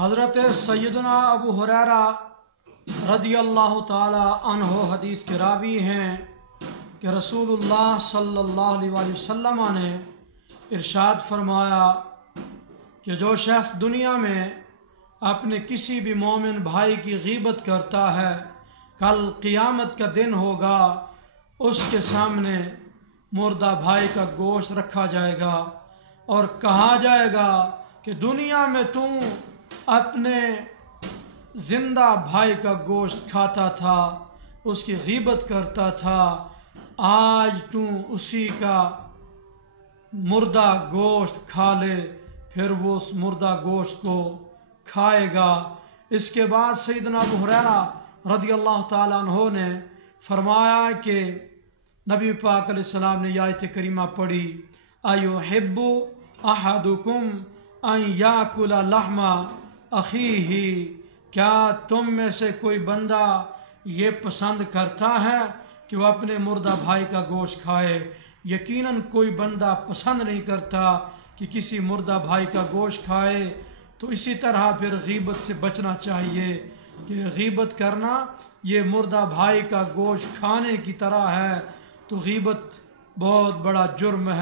حضرت سیدنا ابو ہریرہ رضی اللہ تعالی عنہ حدیث کے راوی ہیں کہ رسول اللہ صلی اللہ علیہ وآلہ وسلم نے ارشاد فرمایا کہ جو شخص دنیا میں اپنے کسی بھی مومن بھائی کی غیبت کرتا ہے، کل قیامت کا دن ہوگا، اس کے سامنے مردہ بھائی کا گوشت رکھا جائے گا اور کہا جائے گا کہ دنیا میں تو اپنے زندہ بھائی کا گوشت کھاتا تھا، اس کی غیبت کرتا تھا، آج تو اسی کا مردہ گوشت کھا لے، پھر وہ اس مردہ گوشت کو کھائے گا۔ اس کے بعد سیدنا ابو ہریرہ رضی اللہ تعالیٰ عنہ نے فرمایا کہ نبی پاک علیہ السلام نے یہ آیت کریمہ پڑھی، ایحب احدکم ان یاکل لحم اخیہ، کیا تم میں سے کوئی بندہ یہ پسند کرتا ہے کہ وہ اپنے مردہ بھائی کا گوشت کھائے؟ یقیناً کوئی بندہ پسند نہیں کرتا کہ کسی مردہ بھائی کا گوشت کھائے۔ تو اسی طرح پھر غیبت سے بچنا چاہیے کہ غیبت کرنا یہ مردہ بھائی کا گوشت کھانے کی طرح ہے، تو غیبت بہت بڑا جرم ہے۔